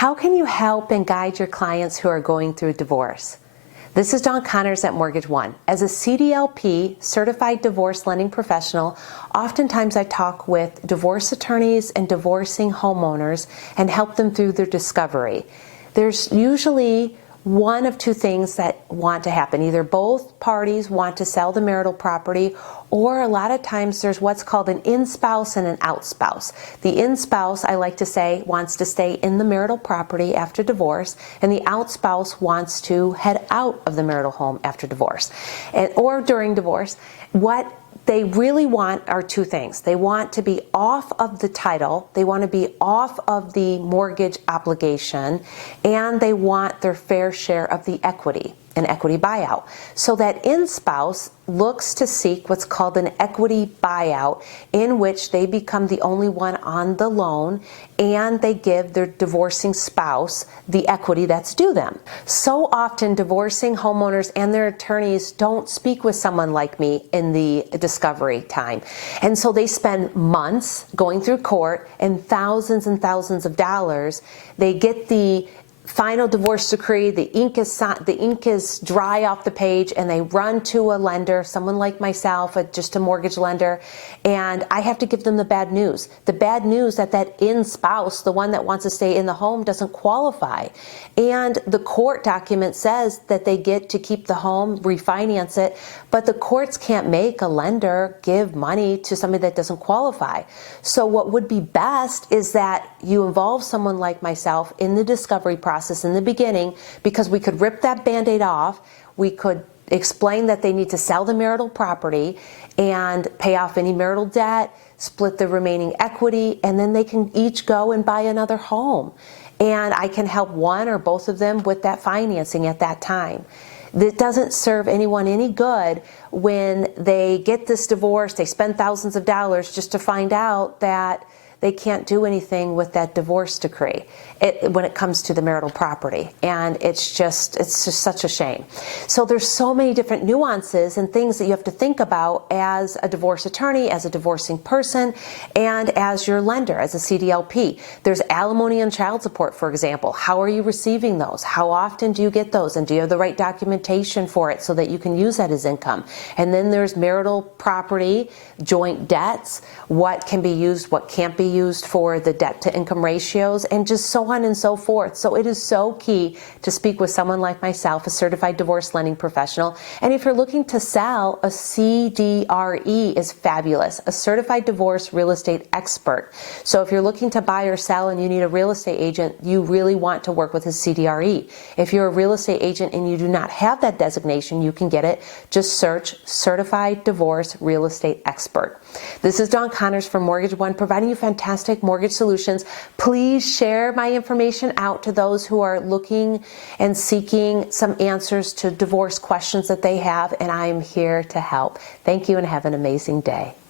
How can you help and guide your clients who are going through divorce? This is Dawn Connors at Mortgage One. As a CDLP, Certified Divorce Lending Professional, oftentimes I talk with divorce attorneys and divorcing homeowners and help them through their discovery. There's usually one of two things that want to happen. Either both parties want to sell the marital property, or a lot of times there's what's called an in-spouse and an out-spouse. The in-spouse, I like to say, wants to stay in the marital property after divorce, and the out-spouse wants to head out of the marital home after divorce, or during divorce. What they really want are two things. They want to be off of the title, they want to be off of the mortgage obligation, and they want their fair share of the equity, an equity buyout. So that in-spouse looks to seek what's called an equity buyout, in which they become the only one on the loan and they give their divorcing spouse the equity that's due them. So often divorcing homeowners and their attorneys don't speak with someone like me in the discovery time. And so they spend months going through court and thousands of dollars. They get the final divorce decree, the ink is dry off the page, and they run to a lender, someone like myself, just a mortgage lender, and I have to give them the bad news. The bad news that in-spouse, the one that wants to stay in the home, doesn't qualify. And the court document says that they get to keep the home, refinance it, but the courts can't make a lender give money to somebody that doesn't qualify. So what would be best is that you involve someone like myself in the discovery process in the beginning, because we could rip that Band-Aid off, we could explain that they need to sell the marital property and pay off any marital debt, split the remaining equity, and then they can each go and buy another home. And I can help one or both of them with that financing at that time. It doesn't serve anyone any good when they get this divorce, they spend thousands of dollars just to find out that they can't do anything with that divorce decree when it comes to the marital property. And it's just such a shame. So there's so many different nuances and things that you have to think about as a divorce attorney, as a divorcing person, and as your lender, as a CDLP. There's alimony and child support, for example. How are you receiving those? How often do you get those? And do you have the right documentation for it so that you can use that as income? And then there's marital property, joint debts, what can be used, what can't be used for the debt to income ratios, and just so on and so forth. So it is so key to speak with someone like myself, a certified divorce lending professional. And if you're looking to sell, a CDRE is fabulous, a certified divorce real estate expert. So if you're looking to buy or sell and you need a real estate agent, you really want to work with a CDRE. If you're a real estate agent and you do not have that designation, you can get it. Just search Certified Divorce Real Estate Expert. This is Dawn Connors from Mortgage One, providing you fantastic mortgage solutions. Please share my information out to those who are looking and seeking some answers to divorce questions that they have, and I am here to help. Thank you and have an amazing day.